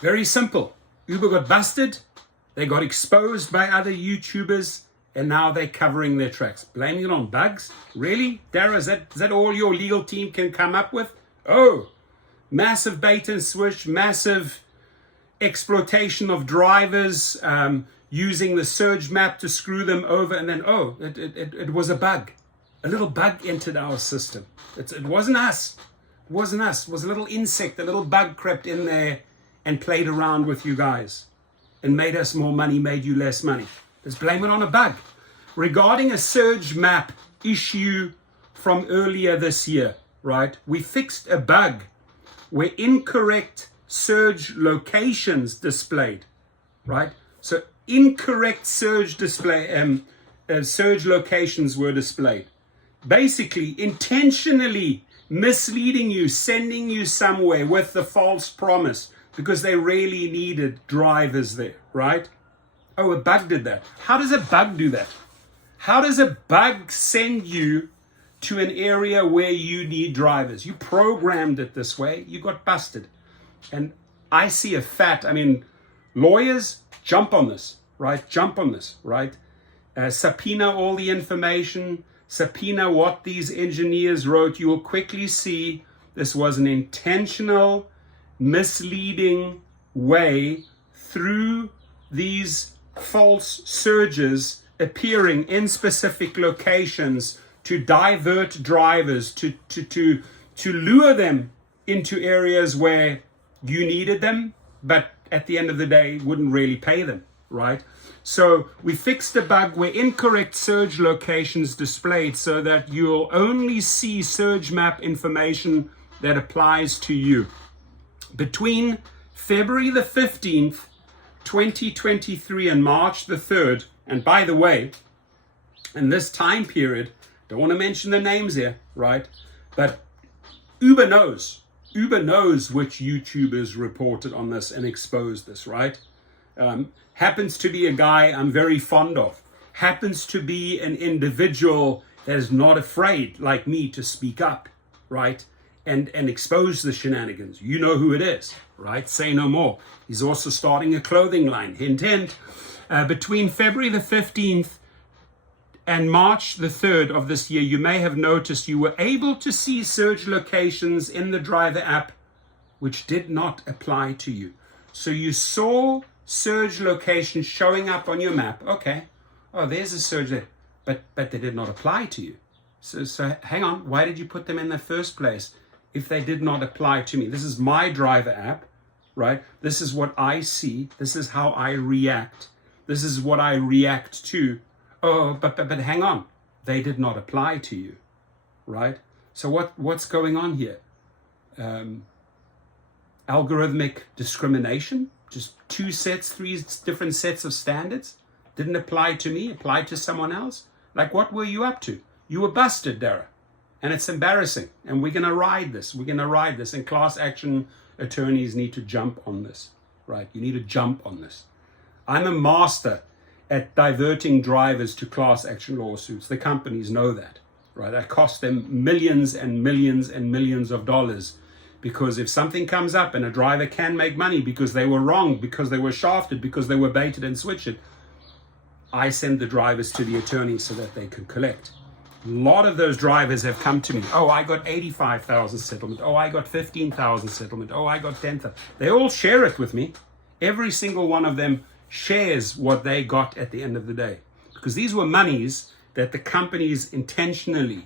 Very simple. Uber got busted, they got exposed by other YouTubers, and now they're covering their tracks. Blaming it on bugs? Really? Dara, is that all your legal team can come up with? Oh, massive bait and switch, massive exploitation of drivers, using the surge map to screw them over, and then, it was a bug. A little bug entered our system. It wasn't us. It wasn't us. It was a little insect, a little bug crept in there and played around with you guys and made us more money, made you less money. Let's blame it on a bug. Regarding a surge map issue from earlier this year, right? We fixed a bug where incorrect surge locations displayed, right? So incorrect surge locations were displayed. Basically, intentionally misleading you, sending you somewhere with the false promise because they really needed drivers there, right? Oh, a bug did that. How does a bug do that? How does a bug send you to an area where you need drivers? You programmed it this way, you got busted. And I see lawyers, jump on this, right? Jump on this, right? Subpoena all the information, subpoena what these engineers wrote. You will quickly see this was an intentional, misleading way through these false surges appearing in specific locations to divert drivers, to lure them into areas where you needed them, but at the end of the day wouldn't really pay them, right? So we fixed a bug where incorrect surge locations displayed so that you'll only see surge map information that applies to you. Between February the 15th, 2023 and March the 3rd, and by the way, in this time period, don't want to mention the names here, right? But Uber knows which YouTubers reported on this and exposed this, right? Happens to be a guy I'm very fond of. Happens to be an individual that is not afraid, like me, to speak up, right? And expose the shenanigans. You know who it is, right? Say no more. He's also starting a clothing line. Hint, hint. Between February the 15th and March the 3rd of this year, you may have noticed you were able to see surge locations in the driver app which did not apply to you. So you saw surge locations showing up on your map. Okay, oh, there's a surge there, but they did not apply to you. So hang on, why did you put them in the first place if they did not apply to me? This is my driver app, right? This is what I see. This is how I react. This is what I react to. Oh, but hang on, they did not apply to you, right? So what's going on here? Algorithmic discrimination? Just three different sets of standards? Didn't apply to me, applied to someone else? Like, what were you up to? You were busted, Dara. And it's embarrassing. And we're going to ride this. And class action attorneys need to jump on this, right? You need to jump on this. I'm a master at diverting drivers to class action lawsuits. The companies know that, right? That cost them millions and millions and millions of dollars, because if something comes up and a driver can make money because they were wrong, because they were shafted, because they were baited and switched, I send the drivers to the attorneys so that they can collect. A lot of those drivers have come to me. Oh, I got 85,000 settlement. Oh, I got 15,000 settlement. Oh, I got 10,000. They all share it with me. Every single one of them shares what they got at the end of the day, because these were monies that the companies intentionally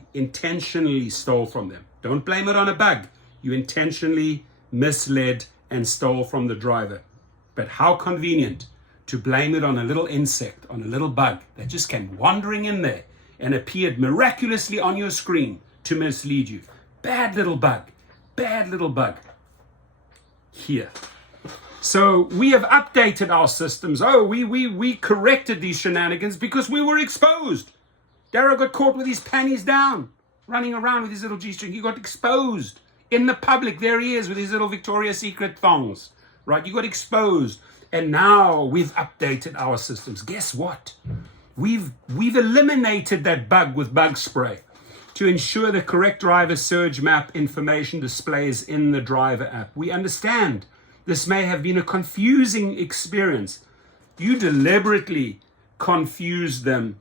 stole from them. Don't blame it on a bug. You intentionally misled and stole from the driver. But how convenient to blame it on a little insect, on a little bug that just came wandering in there and appeared miraculously on your screen to mislead you. Bad little bug. Here. So we have updated our systems. Oh, we corrected these shenanigans because we were exposed. Dara got caught with his panties down, running around with his little G-string. He got exposed in the public. There he is with his little Victoria's Secret thongs, right? You got exposed. And now we've updated our systems. Guess what? We've eliminated that bug with bug spray to ensure the correct driver surge map information displays in the driver app. We understand This may have been a confusing experience. You deliberately confused them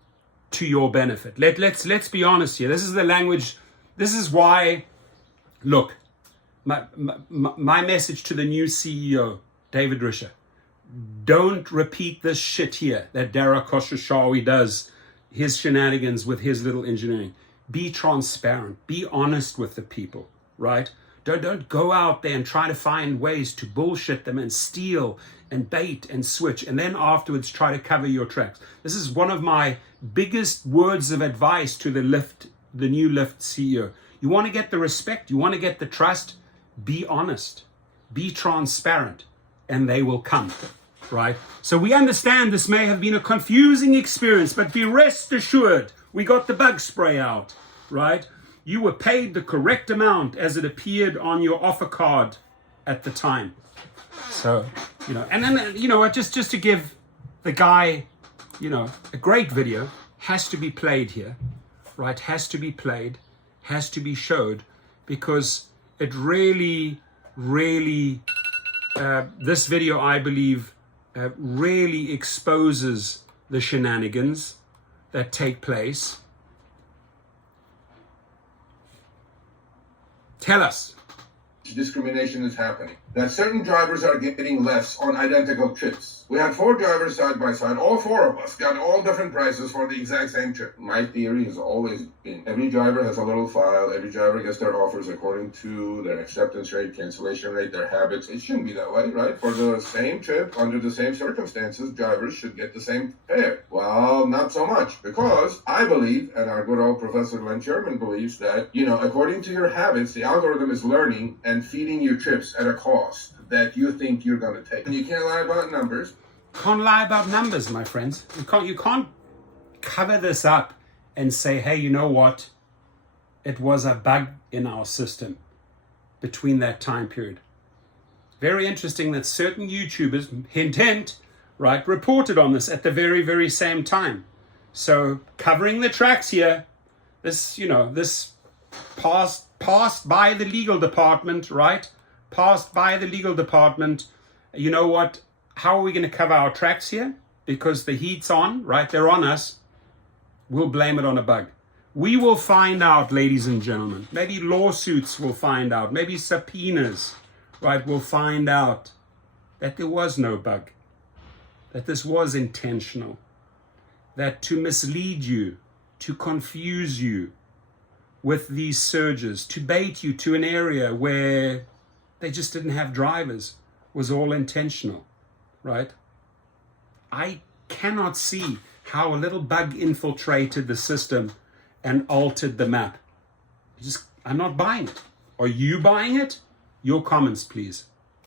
to your benefit. Let's be honest here. This is the language. This is why, look, my message to the new CEO, David Risher, don't repeat this shit here that Dara Khosrowshahi does, his shenanigans with his little engineering. Be transparent. Be honest with the people, right? Don't go out there and try to find ways to bullshit them and steal and bait and switch and then afterwards try to cover your tracks. This is one of my biggest words of advice to the new Lyft CEO. You want to get the respect, you want to get the trust, be honest, be transparent, and they will come, right? So we understand this may have been a confusing experience, but be rest assured, we got the bug spray out, right? You were paid the correct amount as it appeared on your offer card at the time. So, and then, just to give the guy, a great video has to be played here, right? Has to be played, has to be showed, because it really, this video, I believe, really exposes the shenanigans that take place. Tell us. Discrimination is happening. That certain drivers are getting less on identical trips. We had 4 drivers side by side. All 4 of us got all different prices for the exact same trip. My theory has always been every driver has a little file. Every driver gets their offers according to their acceptance rate, cancellation rate, their habits. It shouldn't be that way, right? For the same trip, under the same circumstances, drivers should get the same fare. Well, not so much, because I believe, and our good old Professor Len Sherman believes, that, according to your habits, the algorithm is learning and feeding you trips at a cost that you think you're going to take. And you can't lie about numbers. Can't lie about numbers, my friends. You can't cover this up and say, hey, you know what? It was a bug in our system between that time period. Very interesting that certain YouTubers, hint, right, reported on this at the very, very same time. So covering the tracks here, this passed by the legal department, right? Passed by the legal department. You know what? How are we going to cover our tracks here? Because the heat's on, right? They're on us. We'll blame it on a bug. We will find out, ladies and gentlemen. Maybe lawsuits will find out. Maybe subpoenas, right? We'll find out that there was no bug. That this was intentional. That to mislead you, to confuse you with these surges, to bait you to an area where they just didn't have drivers, was all intentional, right? I cannot see how a little bug infiltrated the system and altered the map. I'm not buying it. Are you buying it? Your comments, please.